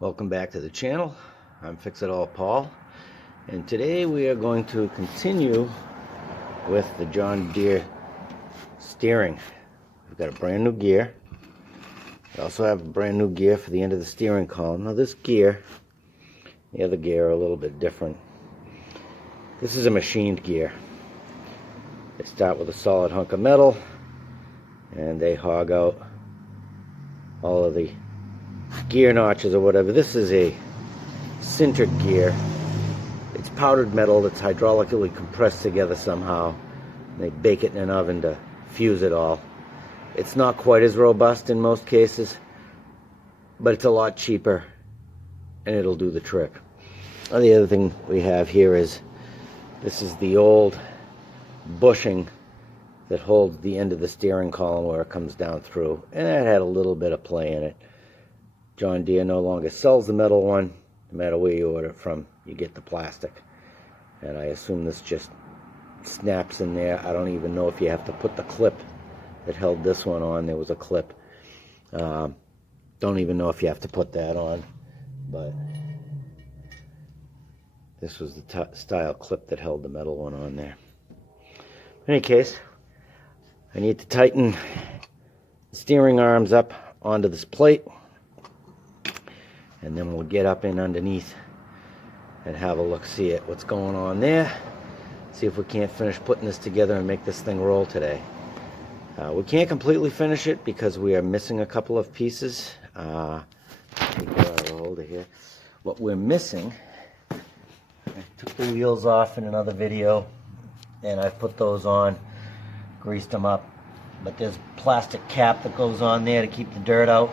Welcome back to the channel. I'm Fix-It-All Paul, and today we are going to continue with the John Deere steering. We've got a brand new gear. We also have a brand new gear for the end of the steering column. Now this gear, the other gear are a little bit different. This is a machined gear. They start with a solid hunk of metal and they hog out all of the gear notches or whatever. This is a sintered gear. It's powdered metal that's hydraulically compressed together somehow. And they bake it in an oven to fuse it all. It's not quite as robust in most cases, but it's a lot cheaper and it'll do the trick. Now, the other thing we have here is this is the old bushing that holds the end of the steering column where it comes down through, and that had a little bit of play in it. John Deere no longer sells the metal one. No matter where you order it from, you get the plastic. And I assume this just snaps in there. I don't even know if you have to put the clip that held this one on. There was a clip. Don't even know if you have to put that on. But this was the style clip that held the metal one on there. In any case, I need to tighten the steering arms up onto this plate. And then we'll get up in underneath and have a look, see at what's going on there. See if we can't finish putting this together and make this thing roll today. We can't completely finish it because we are missing a couple of pieces. Let me get out of the holder here. What we're missing, I took the wheels off in another video and I put those on, greased them up. But there's a plastic cap that goes on there to keep the dirt out.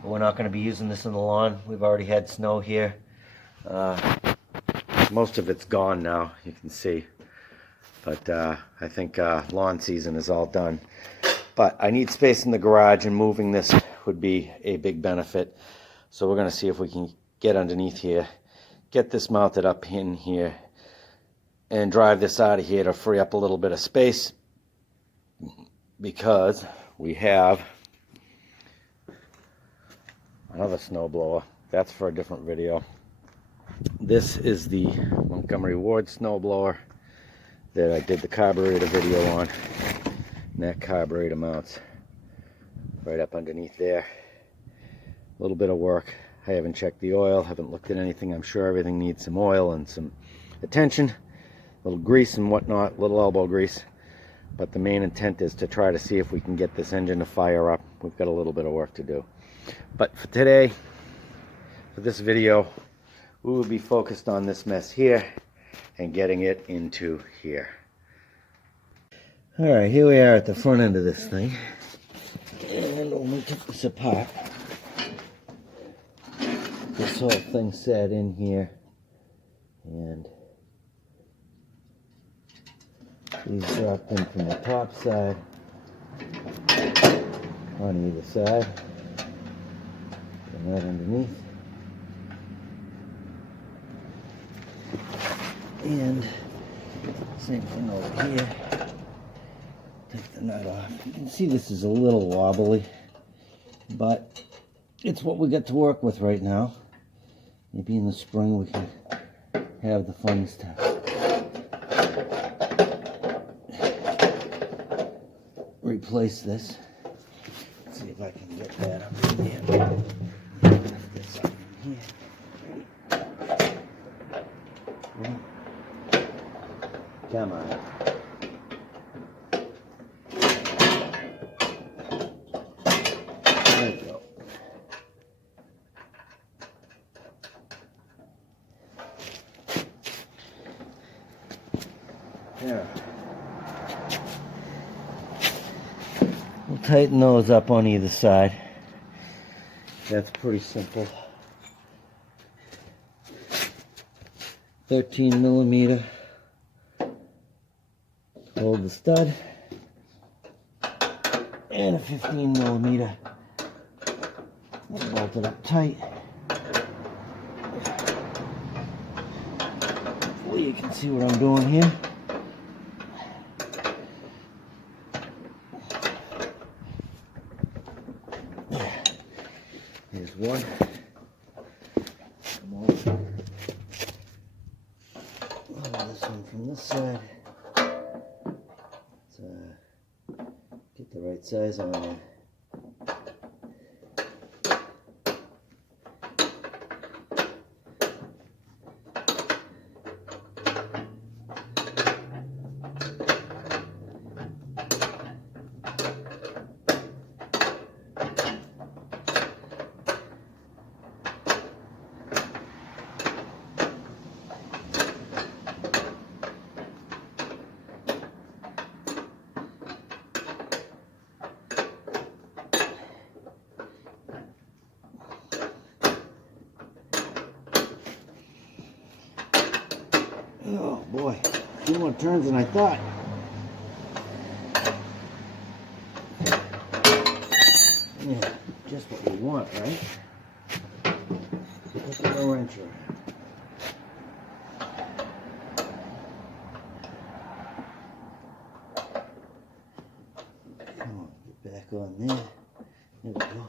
But we're not going to be using this in the lawn. We've already had snow here. Most of it's gone now, you can see. But I think lawn season is all done. But I need space in the garage, and moving this would be a big benefit. So we're going to see if we can get underneath here, get this mounted up in here, and drive this out of here to free up a little bit of space, because we have another snowblower. That's for a different video. This is the Montgomery Ward snowblower that I did the carburetor video on. And that carburetor mounts right up underneath there. A little bit of work. I haven't checked the oil, haven't looked at anything. I'm sure everything needs some oil and some attention, a little grease and whatnot, little elbow grease. But the main intent is to try to see if we can get this engine to fire up. We've got a little bit of work to do. But for today, for this video, we will be focused on this mess here and getting it into here. Alright, here we are at the front end of this thing. And when we took this apart, this whole thing sat in here. And these dropped in from the top side on either side. And right underneath. And same thing over here. Take the nut off. You can see this is a little wobbly, but it's what we got to work with right now. Maybe in the spring we can have the fun stuff. Replace this. Let's see if I can get that up in there. Lift this up in here. Come on. There we go. There. We'll tighten those up on either side. That's pretty simple. 13 millimeter. Hold the stud. And a 15 millimeter. Bolt it up tight. Hopefully you can see what I'm doing here. Here's one. from this side. Let's get the right size on there. Oh boy, a few more turns than I thought. Yeah, just what we want, right? Look at the wrench around. Come on, get back on there. There we go.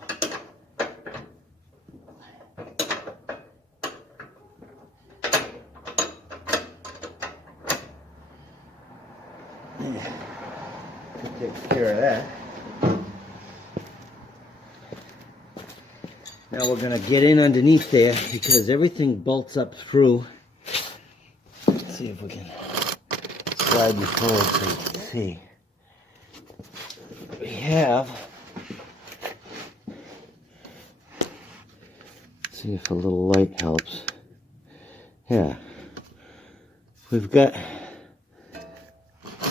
Yeah, that takes care of that. Now we're going to get in underneath there because everything bolts up through. Let's see if we can slide you forward so you can see. We have, let's see if a little light helps. Yeah, we've got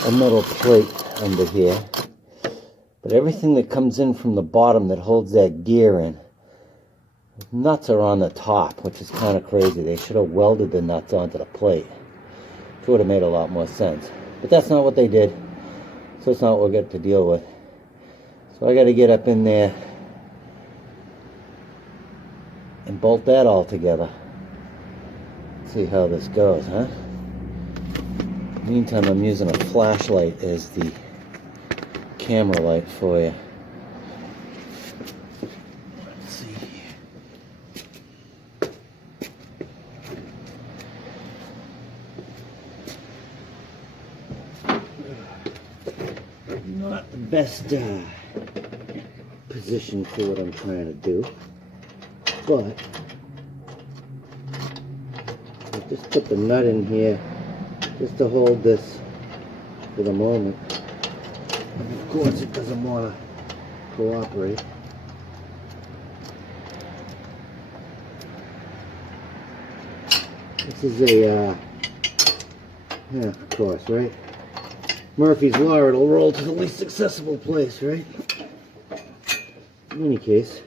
a metal plate under here, but everything that comes in from the bottom that holds that gear in, nuts are on the top, which is kind of crazy. They should have welded the nuts onto the plate. It would have made a lot more sense. But that's not what they did, so it's not what we're going to deal with. So I got to get up in there and bolt that all together. See how this goes, huh? Meantime, I'm using a flashlight as the camera light for you. Let's see here. Not the best position for what I'm trying to do, but I'll just put the nut in here just to hold this for the moment. And of course it doesn't want to cooperate. This is a, yeah, of course, right? Murphy's Law, it'll roll to the least accessible place, right? In any case,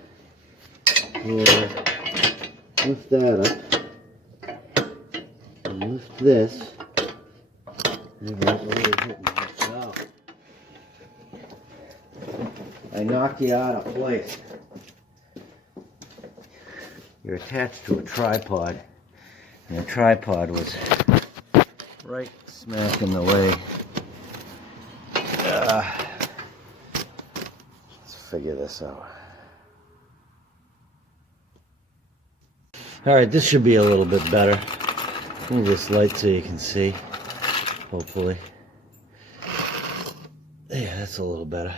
lift that up, and lift this. Wow. I knocked you out of place. You're attached to a tripod, and the tripod was right smack in the way. Let's figure this out. Alright, this should be a little bit better. Move this light so you can see. Hopefully. Yeah, that's a little better.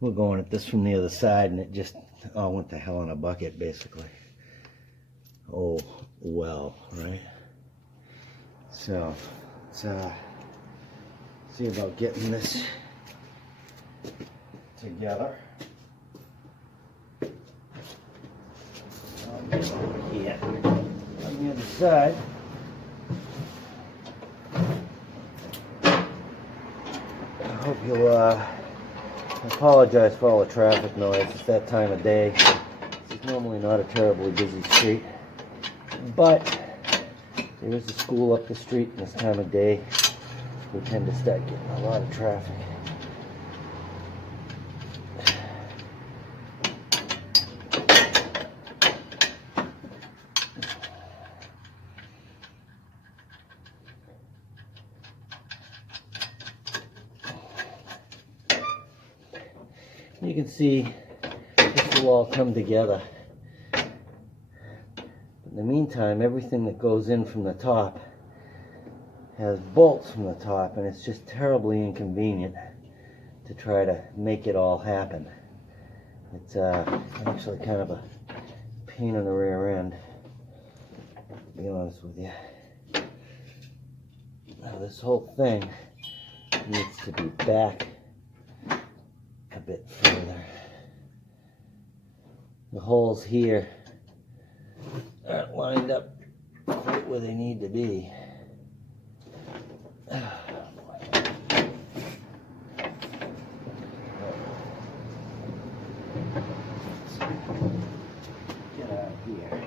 We're going at this from the other side and it just all went to hell in a bucket basically. Oh, well, right? So, let's see about getting this together. I'll get over here on the other side. I hope you'll apologize for all the traffic noise. It's that time of day. This is normally not a terribly busy street, but there is a school up the street, and this time of day we tend to start getting a lot of traffic. You can see this will all come together. In the meantime, everything that goes in from the top has bolts from the top, and it's just terribly inconvenient to try to make it all happen. It's actually kind of a pain in the rear end, to be honest with you. Now this whole thing needs to be back a bit further. The holes here aren't lined up right where they need to be. Get out of here.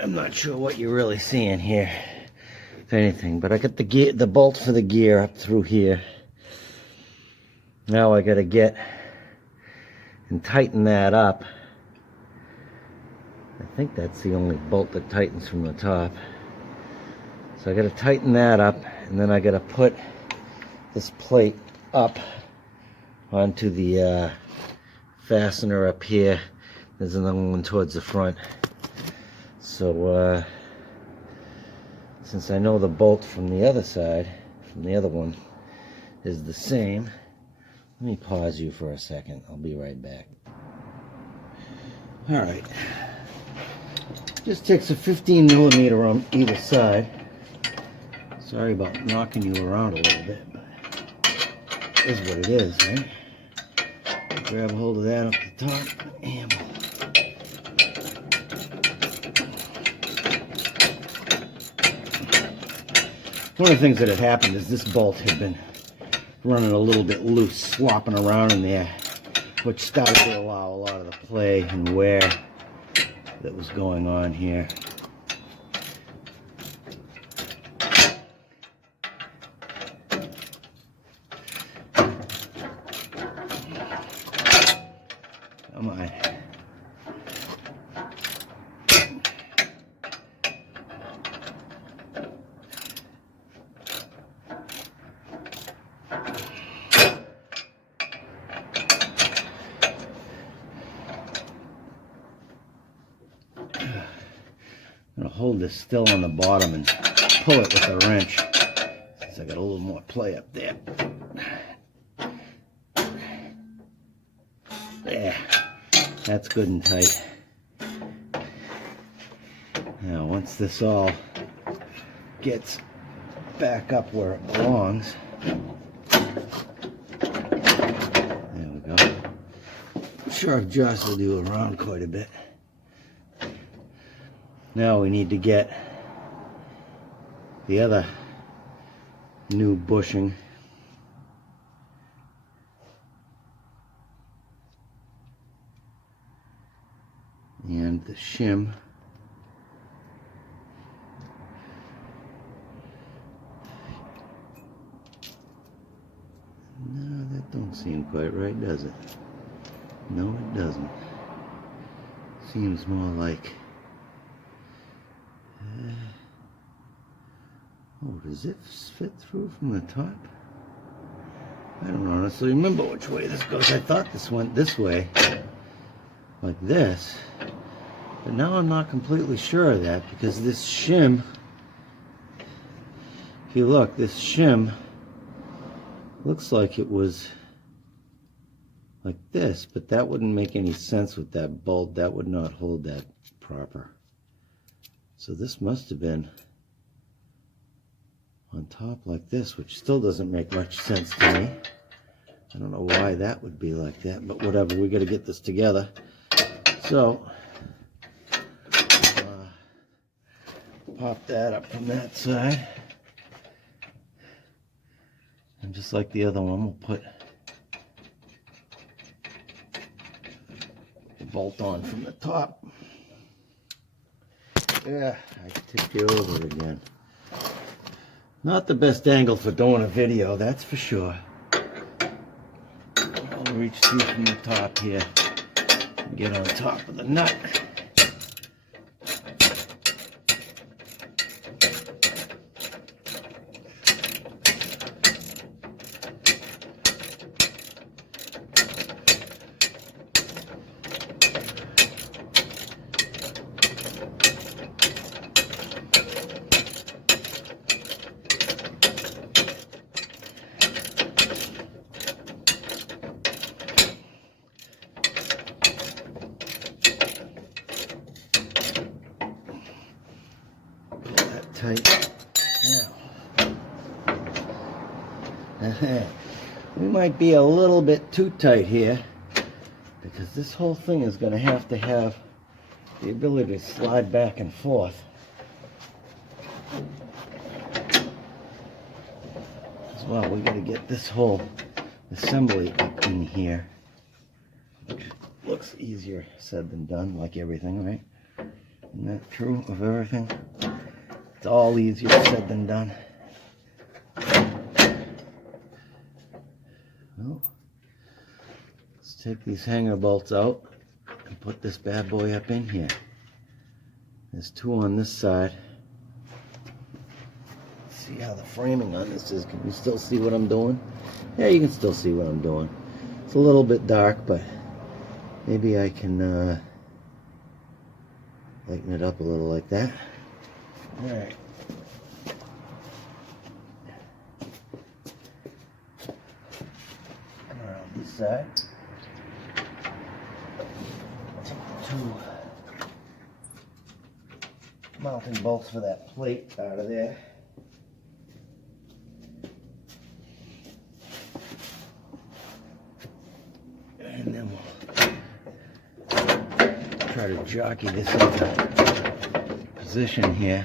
I'm not sure what you're really seeing here, if anything, but I got the bolt for the gear up through here. Now I got to get and tighten that up. I think that's the only bolt that tightens from the top. So I got to tighten that up, and then I got to put this plate up onto the fastener up here. There's another one towards the front. So since I know the bolt from the other side, from the other one, is the same, let me pause you for a second. I'll be right back. All right. Just takes a 15 millimeter on either side. Sorry about knocking you around a little bit, but it is what it is, right? Grab hold of that up the top and one of the things that had happened is this bolt had been running a little bit loose, slopping around in there, which started to allow a lot of the play and wear that was going on here. Come on. I'm going to hold this still on the bottom and pull it with a wrench, since I got a little more play up there. There, that's good and tight. Now once this all gets back up where it belongs, there we go. I'm sure I've jostled you around quite a bit. Now we need to get the other new bushing and the shim. No, that don't seem quite right, does it? No, it doesn't. Seems more like oh, does it fit through from the top? I don't honestly remember which way this goes. I thought this went this way, like this, but now I'm not completely sure of that, because this shim, if you look, this shim looks like it was like this, but that wouldn't make any sense with that bolt. That would not hold that proper. So this must have been on top like this, which still doesn't make much sense to me. I don't know why that would be like that, but whatever, we got to get this together. So pop that up from that side, and just like the other one, we'll put the bolt on from the top. Yeah, I tipped you over again. Not the best angle for doing a video, that's for sure. I'll reach through from the top here and get on top of the nut. tight. Now, we might be a little bit too tight here, because this whole thing is going to have the ability to slide back and forth. As well, we got to get this whole assembly up in here, which looks easier said than done, like everything, right? Isn't that true of everything? It's all easier said than done. Well, let's take these hanger bolts out and put this bad boy up in here. There's two on this side. Let's see how the framing on this is. Can you still see what I'm doing? Yeah, you can still see what I'm doing. It's a little bit dark, but maybe I can lighten it up a little like that. Alright. Around this side. Take the two mounting bolts for that plate out of there. And then we'll try to jockey this into position here.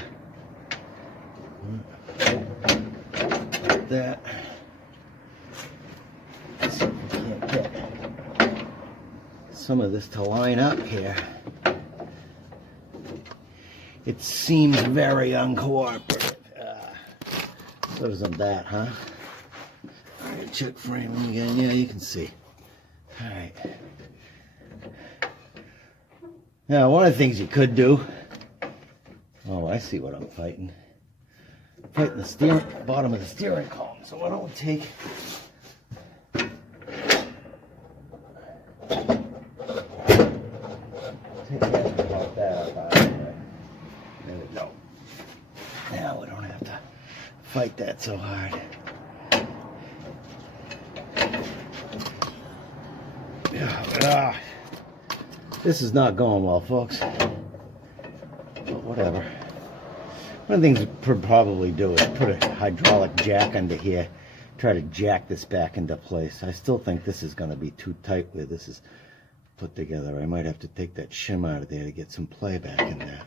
Like that. Let's see if we can't get some of this to line up here. It seems very uncooperative. So isn't that, huh? Alright, check framing again. Yeah, you can see. Alright. Now, one of the things you could do. Oh, I see what I'm fighting. I'm fighting the bottom of the steering column. So why don't we take that up. There we go. Now we don't have to fight that so hard. This is not going well, folks. But whatever. One of the things we could probably do is put a hydraulic jack under here. Try to jack this back into place. I still think this is going to be too tight where this is put together. I might have to take that shim out of there to get some play back in there.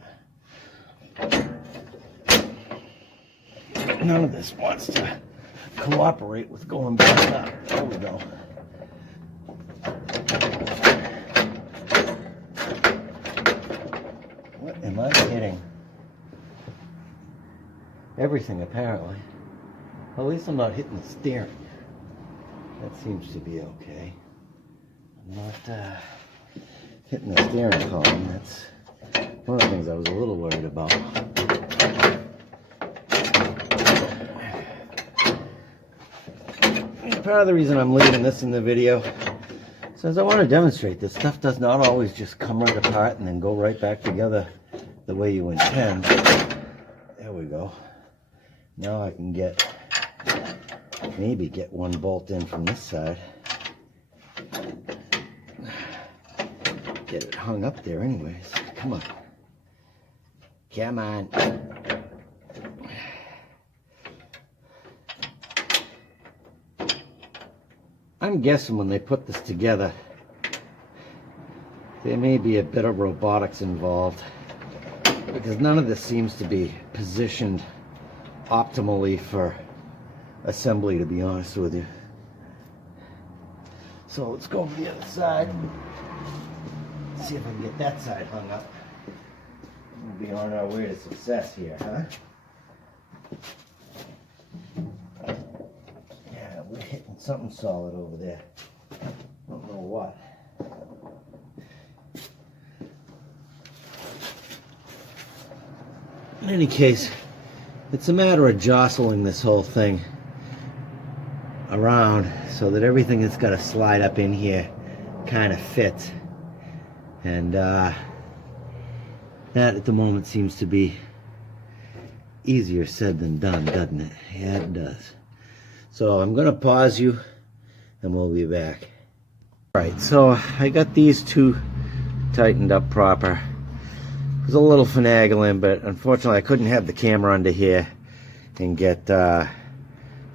None of this wants to cooperate with going back up. There we go. What am I hitting? Everything, apparently. Well, at least I'm not hitting the steering. That seems to be okay. I'm not hitting the steering column. That's one of the things I was a little worried about. Part of the reason I'm leaving this in the video is I want to demonstrate that stuff does not always just come right apart and then go right back together the way you intend. There we go. Now I can maybe get one bolt in from this side. Get it hung up there anyways. Come on. Come on. I'm guessing when they put this together, there may be a bit of robotics involved, because none of this seems to be positioned optimally for assembly, to be honest with you. So let's go over the other side. See if I can get that side hung up. We'll be on our way to success here, huh? Yeah, we're hitting something solid over there. Don't know what. In any case, it's a matter of jostling this whole thing around so that everything that's got to slide up in here kind of fits. And that at the moment seems to be easier said than done, doesn't it? Yeah, it does. So I'm going to pause you and we'll be back. Alright, so I got these two tightened up proper. was a little finagling, but unfortunately I couldn't have the camera under here and get the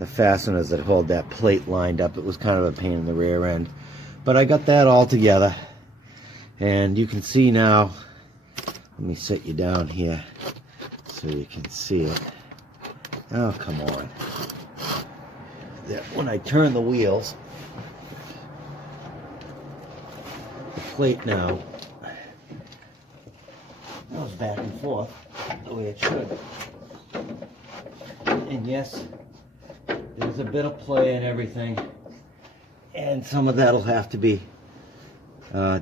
fasteners that hold that plate lined up. It was kind of a pain in the rear end, but I got that all together, and you can see now. Let me set you down here so you can see it. Oh, come on. When I turn the wheels, the plate now goes back and forth the way it should. And yes, there's a bit of play and everything, and some of that'll have to be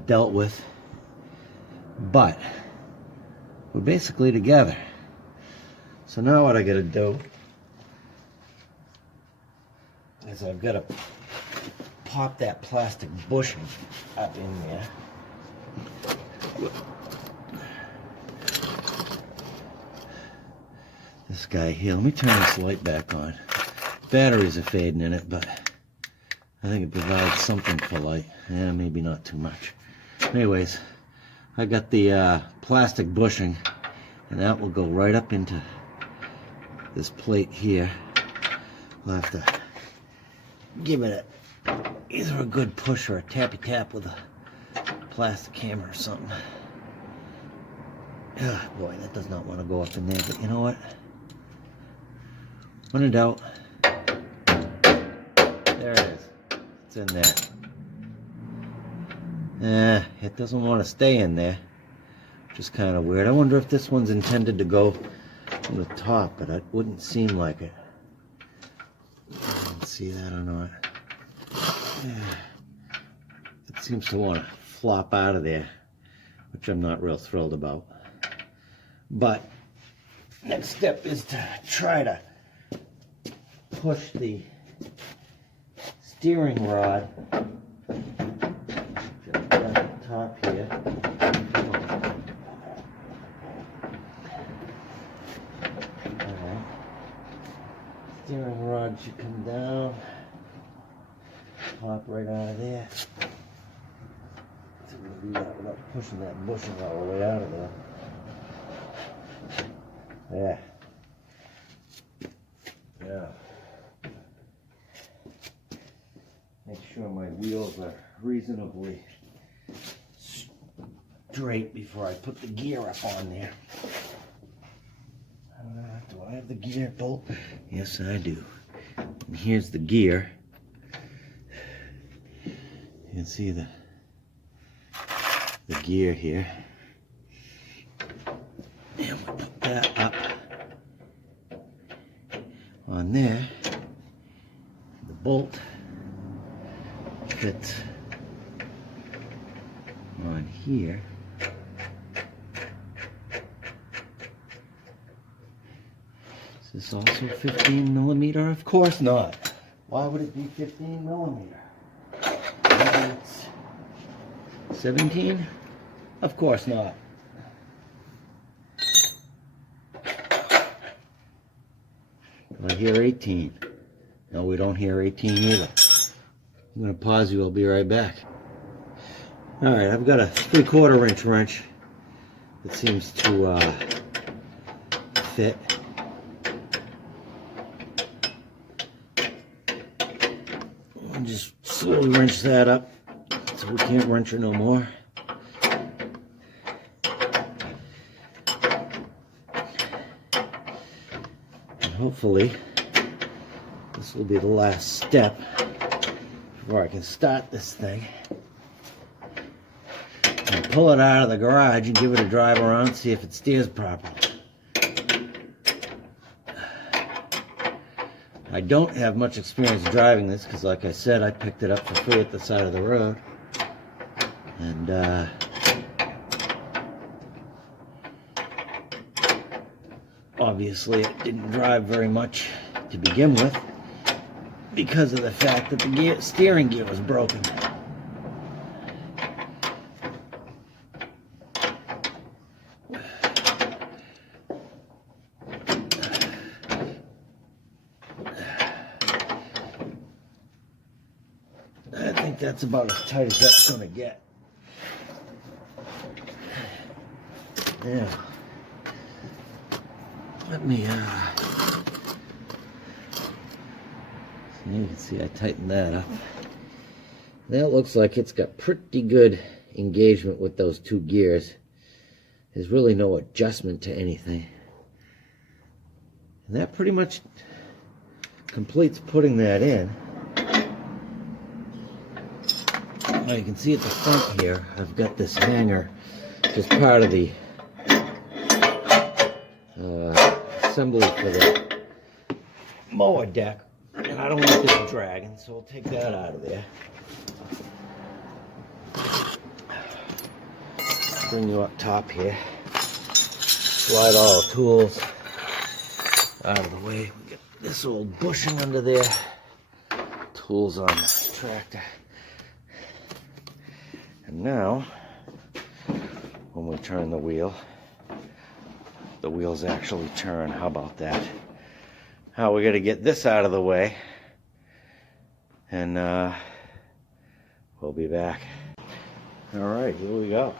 dealt with, but we're basically together. So now what I gotta do is I've got to pop that plastic bushing up in there. This guy here, let me turn this light back on. Batteries are fading in it, but I think it provides something for light. Yeah, maybe not too much. Anyways, I got the plastic bushing, and that will go right up into this plate here. We'll have to give it either a good push or a tappy tap with a plastic hammer or something. Ah, boy, that does not want to go up in there, but you know what? When in doubt, there it is. It's in there. It doesn't want to stay in there, which is kind of weird. I wonder if this one's intended to go on the top, but it wouldn't seem like it. See that or not? It seems to want to flop out of there, which I'm not real thrilled about. But next step is to try to push the steering rod just down the top here. Alright. Steering rod should come down, pop right out of there. So we're going to do that without pushing that bushing all the way out of there. Yeah. Yeah. Make sure my wheels are reasonably straight before I put the gear up on there. Do I have the gear bolt? Yes, I do. And here's the gear. You can see the gear here. And we'll put that up on there. The bolt fits on here. Is this also 15 millimeter? Of course not. Why would it be 15 millimeter? Maybe it's 17? Of course not. Do I hear 18? No, we don't hear 18 either. I'm going to pause you. I'll be right back. Alright, I've got a 3/4 inch wrench that seems to fit. I'll just slowly wrench that up so we can't wrench it no more. And hopefully this will be the last step before I can start this thing. And pull it out of the garage and give it a drive around, see if it steers properly. I don't have much experience driving this because, like I said, I picked it up for free at the side of the road. And obviously it didn't drive very much to begin with because of the fact that the steering gear was broken. I think that's about as tight as that's going to get. Yeah. Let me, you can see I tightened that up. That looks like it's got pretty good engagement with those two gears. There's really no adjustment to anything. And that pretty much completes putting that in. Now you can see at the front here, I've got this hanger, just part of the assembly for the mower deck. And I don't want this dragging, so we'll take that out of there. Bring you up top here. Slide all the tools out of the way. We get this old bushing under there. Tools on the tractor. And now, when we turn the wheels actually turn. How about that? Now we got to get this out of the way, and we'll be back. All right, here we go.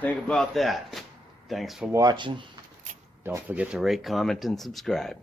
Think about that. Thanks for watching. Don't forget to rate, comment, and subscribe.